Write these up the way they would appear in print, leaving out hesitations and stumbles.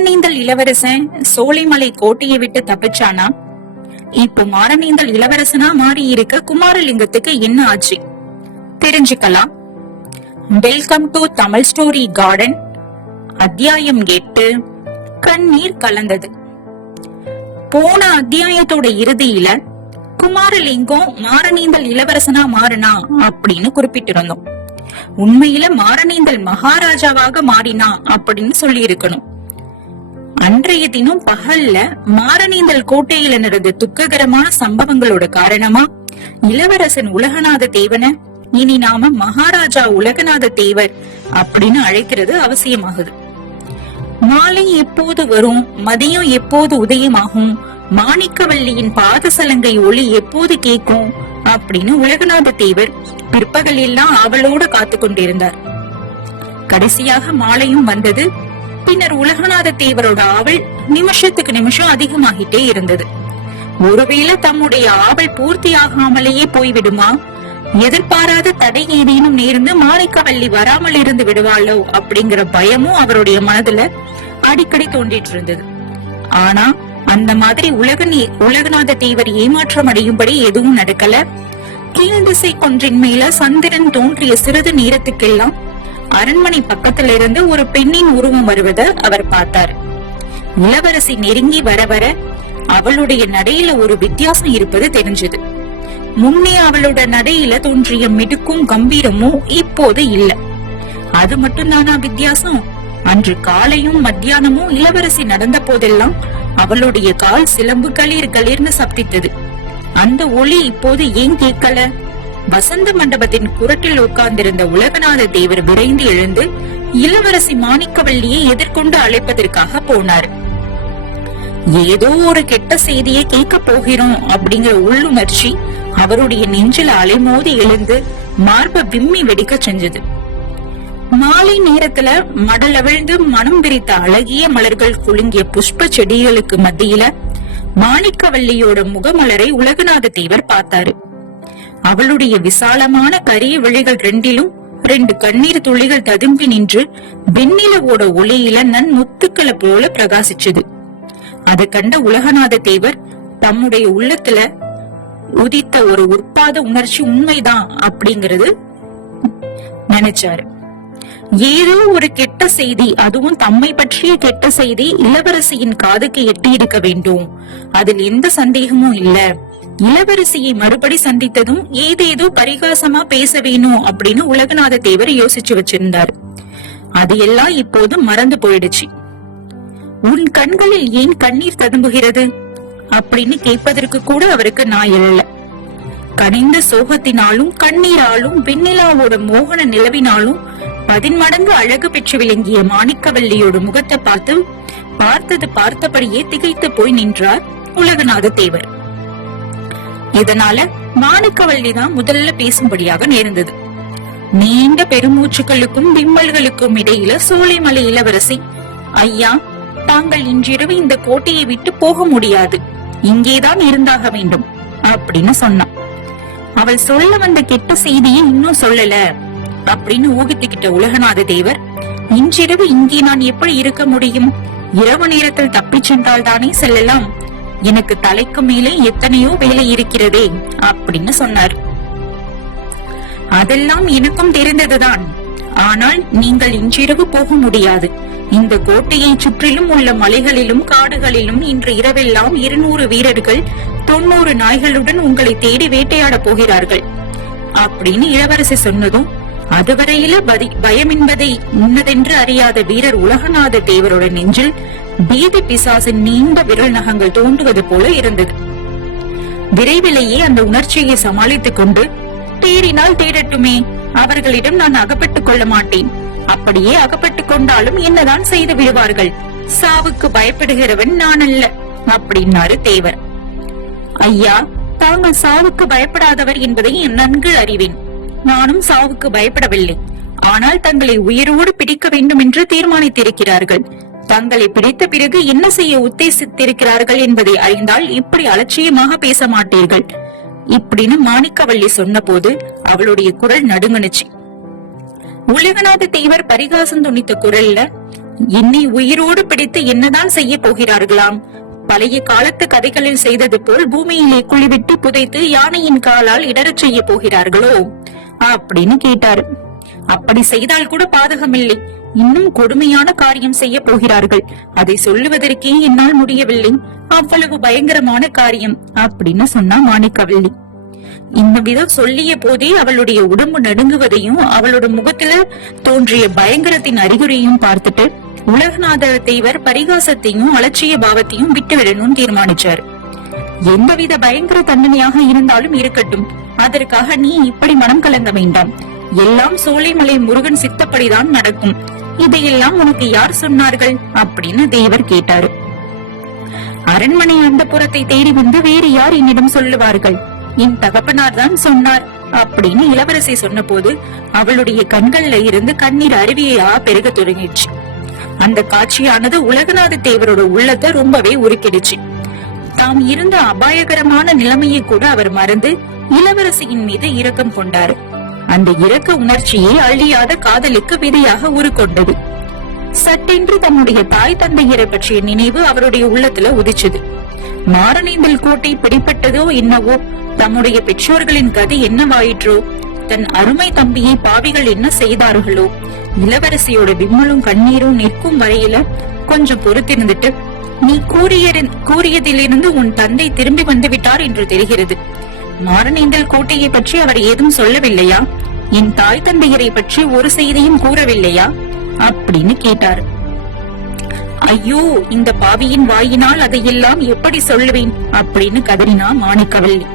மாரணீந்தல் இளவரசன் சோலைமலை கோட்டையை விட்டு தப்பிச்சானா? இப்ப மாரணீந்தல் இளவரசனா மாறி இருக்க குமாரலிங்கத்துக்கு என்ன ஆச்சு தெரிஞ்சுக்கலாம். Welcome to Tamil story garden. அத்தியாயம் 8, கண்ணீர் கலந்தது. போன அத்தியாயத்தோட இறுதியில குமாரலிங்கம் மாரணீந்தல் இளவரசனா மாறினா அப்படின்னு குறிப்பிட்டிருந்தோம். உண்மையில மாரணீந்தல் மகாராஜாவாக மாறினா அப்படின்னு சொல்லி இருக்கணும். அன்றைய தினம் பகல்ல மாரணீந்தல் கோட்டையில நடந்த துக்ககரமான சம்பவங்களோட காரணமா இளவரசன் உலகநாத தேவனை இனி நாம மகாராஜா உலகநாத தேவர் அப்படின்னு அழைக்கிறது அவசியமாகுது. மாலை எப்போது வரும், மதியம் எப்போது உதயமாகும், மாணிக்கவல்லியின் பாதசலங்கை ஒளி எப்போது கேட்கும் அப்படின்னு உலகநாத தேவர் பிற்பகல் எல்லாம் ஆவலோடு காத்து கொண்டிருந்தார். கடைசியாக மாலையும் வந்தது. பின்னர் உலகநாத தேவரோட ஆவல் நிமிஷத்துக்கு நிமிஷம் அதிகமாகிட்டே இருந்தது. ஒருவேளை தம்முடைய ஆவல் பூர்த்தியாகாமலேயே போய்விடுமா, எதிர்பாராத தடை ஏதேனும் நேர்ந்து மாணிக்கவல்லி வராமல் இருந்து விடுவாளோ அப்படிங்கிற பயமும் அவருடைய மனதுல அடிக்கடி தோன்றிட்டு இருந்தது. ஆனா அந்த மாதிரி உலகநாத தேவர் ஏமாற்றம் அடையும்படி எதுவும் நடக்கல. கீழ் திசை கொன்றின் மேல சந்திரன் தோன்றிய சிறிது நேரத்துக்கெல்லாம் அரண்மனை பக்கத்துல இருந்து ஒரு பெண்ணின் உருவம் வருவதை அவர் பார்த்தார். இளவரசி நெருங்கி வர வர அவளுடைய நடையில ஒரு வித்தியாசம் இருப்பது தெரிஞ்சது. முன்னே அவளோட நடையில தோன்றிய மிடுக்கும் கம்பீரமும் இப்போது இல்ல. அது மட்டும்தானா வித்தியாசம்? அன்று காலையும் மத்தியானமும் இளவரசி நடந்த போதெல்லாம் அவளுடைய கால் சிலம்பு களிர் களிர்னு சப்தித்தது. அந்த ஒளி இப்போது ஏன் கேட்கல? வசந்த மண்டபத்தின் குரட்டில் உட்கார்ந்திருந்த உலகநாத தேவர் விரைந்து எழுந்து இளவரசி மாணிக்கவல்லியை எதிர்கொண்டு அழைப்பதற்காக போனார். ஏதோ ஒரு கெட்ட செய்தியை கேட்க போகிறோம் அப்படிங்கிற உள்ளுணர்ச்சி அவருடைய நெஞ்சில அலைமோதி எழுந்து மார்ப விம்மி வெடிக்க செஞ்சது. மாலை நேரத்துல மடலவிழ்ந்து மனம் விரித்த அழகிய மலர்கள் குலுங்கிய புஷ்ப செடிகளுக்கு மத்தியில மாணிக்கவல்லியோட முகமலரை உலகநாத தேவர் பார்த்தாரு. அவளுடைய விசாலமான கரிய விழிகள் ரெண்டிலும் 2 கண்ணீர் துளிகள் ததும்பி நின்று வெண்ணிலவோட ஒளியில நன்முத்துக்களை போல பிரகாசிச்சது. அதை கண்ட உலகநாத தேவர் தம்முடைய உள்ளத்துல உதித்த ஒரு உற்பாத உணர்ச்சி உண்மைதான் அப்படிங்கறது நினைச்சாரு. ஏதோ ஒரு கெட்ட செய்தி, அதுவும் தம்மை பற்றிய கெட்ட செய்தி இளவரசியின் காதுக்கு எட்டி இருக்க வேண்டும். அதில் எந்த சந்தேகமும் இல்ல. இளவரசியை மறுபடி சந்தித்ததும் ஏதேதோ பரிகாசமா பேச வேணும் அப்படின்னு உலகநாத தேவர் யோசிச்சு வச்சிருந்தாரு. அது எல்லாம் இப்போது மறந்து போயிடுச்சு. உன் கண்களில் ஏன் கண்ணீர் ததும்புகிறது அப்படின்னு கேட்பதற்கு கூட அவருக்கு நான் எழல. கனிந்த சோகத்தினாலும் கண்ணீராலும் வெண்ணிலாவோட மோகன நிலவினாலும் 10 மடங்கு அழகு பெற்று விளங்கிய மாணிக்கவல்லியோட முகத்தை பார்த்தது பார்த்தபடியே திகைத்து போய் நின்றார் உலகநாத தேவர். இதனால மாணிக்கவல்லி தான் முதல்ல பேசும்படியாக நேர்ந்தது. நீண்ட பெருமூச்சுக்களுக்கும் விம்மல்களுக்கும் இடையில சோலைமலை இளவரசி, ஐயா, தாங்கள் இன்றிரவு இந்த கோட்டையை விட்டு போக முடியாது, இங்கேதான் இருந்தாக வேண்டும் அப்படின்னு சொன்னான். அவள் சொல்ல வந்த கெட்ட செய்தியை இன்னும் சொல்லல அப்படின்னு ஊகித்துக்கிட்ட உலகநாத தேவர், இன்றிரவு இங்கே நான் எப்படி இருக்க முடியும்? இரவு நேரத்தில் தப்பிச் சென்றால் தானே செல்லலாம். எனக்கு தலைக்கு மேலே எத்தனையோ வேலை இருக்கிறதே அப்படின்னு சொன்னார். அதெல்லாம் எனக்கும் தெரிந்ததுதான். ஆனால் நீங்கள் இன்றிரவு போக முடியாது. இந்த கோட்டையை சுற்றிலும் உள்ள மலைகளிலும் காடுகளிலும் இன்று இரவெல்லாம் 200 வீரர்கள் 90 நாய்களுடன் உங்களை தேடி வேட்டையாட போகிறார்கள் அப்படின்னு இளவரசி சொன்னதும் அதுவரையில பயம் என்பதை முன்னதென்று அறியாத வீரர் உலகநாத தேவரோட நெஞ்சில் பீதி பிசாசின் நீண்ட விரல் நகங்கள் தோன்றுவது போல இருந்தது. விரைவிலேயே அந்த உணர்ச்சியை சமாளித்துக் கொண்டு, தேடினால் தேடட்டுமே, அவர்களிடம் நான் அகப்பட்டுக் கொள்ள மாட்டேன். அப்படியே அகப்பட்டுக் கொண்டாலும் என்னதான் செய்து விடுவார்கள். சாவுக்கு பயப்படுகிறவன் நான் அல்ல அப்படின்னாரு தேவர். ஐயா, தாங்கள் சாவுக்கு பயப்படாதவர் என்பதை நன்கு அறிவேன். நானும் சாவுக்கு பயப்படவில்லை. ஆனால் தங்களை உயிரோடு பிடிக்க வேண்டும் என்று தீர்மானித்திருக்கிறார்கள். தங்களை பிடித்த பிறகு என்ன செய்ய உத்தேசித்திருக்கிறார்கள் என்பதை அறிந்தால் இப்படி அலட்சியமாக பேச மாட்டீர்கள் இப்படின்னு மாணிக்கவல்லி சொன்ன போது அவளுடைய குரல் நடுங்குனுச்சு. உலகநாத தேவர் பரிகாசம் துணித்த குரல்ல, என்னை உயிரோடு பிடித்து என்னதான் செய்ய போகிறார்களாம்? பழைய காலத்து கதைகளில் செய்தது போல் பூமியிலே குழிவிட்டு புதைத்து யானையின் காலால் இடறச் செய்ய போகிறார்களோ அப்படின்னு கேட்டாரு. அப்படி செய்தால் கூட பாதகமில்லை, இன்னும் கொடுமையான காரியம் செய்ய போகிறார்கள். அதை சொல்லுவதற்கே என்னால் முடியவில்லை, அவ்வளவு பயங்கரமான காரியம் அப்படின்னு சொன்னா மாணிக்கவல்லி. இந்த விதம் சொல்லிய போதே அவளுடைய உடம்பு நடுங்குவதையும் அவளோட முகத்துல தோன்றிய பயங்கரத்தின் அறிகுறியையும் பார்த்துட்டு உலகநாத தேவர் பரிகாசத்தையும் அலட்சிய பாவத்தையும் விட்டுவிடணும்னு தீர்மானிச்சார். எந்தவித பயங்கர தண்டனையாக இருந்தாலும் இருக்கட்டும், அதற்காக நீ இப்படி மனம் கலங்க வேண்டாம். எல்லாம் சோலைமலை முருகன் சித்தப்படிதான் நடக்கும். இதையெல்லாம் உனக்கு யார் சொன்னார்கள் அப்படின்னு தேவர் கேட்டாரு. அரண்மனை அந்த புறத்தை தேடி வந்து வேறு யார் என்னிடம் சொல்லுவார்கள்? என் தகப்பனார் தான் சொன்னார் அப்படின்னு இளவரசி சொன்ன போது அவளுடைய கண்கள்ல இருந்து கண்ணீர் அருவியா பெருக தொடங்கிடுச்சு. அந்த காட்சியானது உலகநாத தேவரோட உள்ளத்தை ரொம்பவே உருக்கிடுச்சு. தாம் இருந்த அபாயகரமான நிலைமையை கூட அவர் மறந்து இளவரசியின் மீது இரக்கம் கொண்டாரு. அந்த இரக்க உணர்ச்சியை அழியாத காதலுக்கு விதையாக உருக்கொண்டது. சட்டென்று தன்னுடைய தாய் தந்தையரை பற்றிய நினைவு அவருடைய உள்ளத்துல உதிச்சது. மாரணேந்தல் கோட்டை பிடிப்பட்டதோ என்னவோ, தம்முடைய பெற்றோர்களின் கதி என்னவாயிற்றோ, தன் அருமை தம்பியை பாவிகள் என்ன செய்தார்களோ, இளவரசியோட விம்மலும் கண்ணீரும் நிற்கும் வரையில கொஞ்சம் பொறுத்திருந்துட்டு, நீ கூறியதிலிருந்து உன் தந்தை திரும்பி வந்து விட்டார் என்று தெரிகிறது. மாரணேந்தல் கோட்டையை பற்றி அவர் ஏதும் சொல்லவில்லையா? என் தாய் தந்தையரை பற்றி ஒரு செய்தியும் கூறவில்லையா அப்படின்னு கேட்டாரு. ஐயோ, இந்த பாவியின் வாயினால் அதையெல்லாம் எப்படி சொல்லுவேன் அப்படின்னு கதறினா மாணிக்கவல்லி.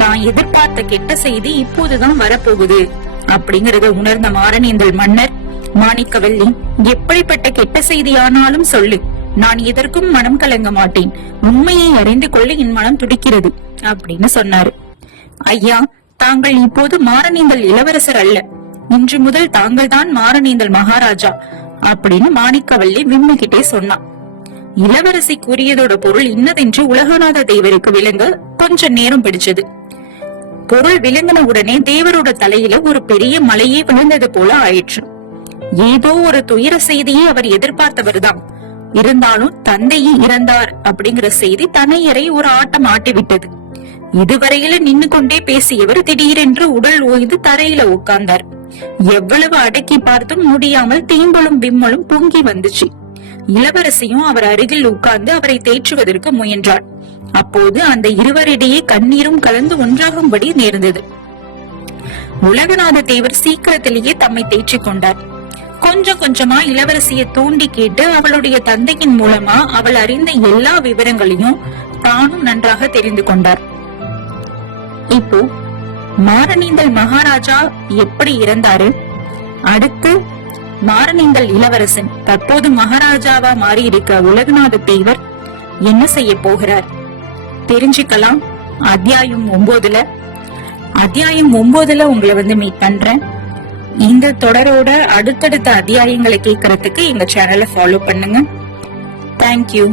தான் எதிர்பார்த்த கெட்ட செய்தி இப்போதுதான் வரப்போகுது அப்படிங்கறத உணர்ந்த மாரணேந்தல் மன்னர், மாணிக்கவல்லி, எப்படிப்பட்ட கெட்ட செய்தி ஆனாலும் சொல்லு, நான் எதற்கும் மனம் கலங்க மாட்டேன். உண்மையை அறிந்து கொள்ள என் மனம் துடிக்கிறது அப்படின்னு சொன்னாரு. ஐயா, தாங்கள் இப்போது மாரணேந்தல் இளவரசர் அல்ல. இன்று முதல் தாங்கள் தான் மாரணேந்தல் மகாராஜா அப்படின்னு மாணிக்கவல்லி விம்மிக்கிட்டே சொன்னான். இளவரசி கூறியதோட பொருள் இன்னதென்று உலகநாத தேவருக்கு விளங்க கொஞ்சம் நேரம் பிடிச்சது. பொருள் விளங்கின உடனே தேவரோட தலையில ஒரு பெரிய மலையே விழுந்தது போல ஆயிற்று. ஏதோ ஒரு துயர செய்தியை அவர் எதிர்பார்த்தவர்தான். இருந்தாலும் தந்தையே இறந்தார் அப்படிங்கிற செய்தி தனையரை ஒரு ஆட்டம் ஆட்டிவிட்டது. இதுவரையில நின்னு கொண்டே பேசியவர் திடீரென்று உடல் ஓய்ந்து தரையில உட்கார்ந்தார். எவ்வளவு அடக்கி பார்த்தும் முடியாமல் தீம்பலும் விம்மலும் பொங்கி வந்துச்சு. இளவரசியும் அவர் அருகில் உட்கார்ந்து அவரை தேற்றுவதற்கு முயன்றார். அப்போது அந்த இருவரிடையே கண்ணீரும் கலந்து ஒன்றாகும்படி நேர்ந்தது. உலகநாத தேவர் சீக்கிரத்திலேயே தம்மை தேற்றிக் கொண்டார். கொஞ்சம் கொஞ்சமா இளவரசியை தூண்டி கேட்டு அவளுடைய தந்தையின் மூலமா அவள் அறிந்த எல்லா விவரங்களையும் தானும் நன்றாக தெரிந்து கொண்டார். இப்போ மாரணேந்தல் மகாராஜா எப்படி இறந்தாரு, அடுத்து மாரணேந்தல் இளவரசன் தற்போது மகாராஜாவா மாறி இருக்க உலகநாத தேவர் என்ன செய்ய போகிறார் தெரிஞ்சுக்கலாம். அத்தியாயம் 9ல உங்களை மீட் பண்றேன். இந்த தொடரோட அடுத்தடுத்த அத்தியாயங்களை கேட்கறதுக்கு எங்க சேனலை ஃபாலோ பண்ணுங்க. தேங்க்யூ.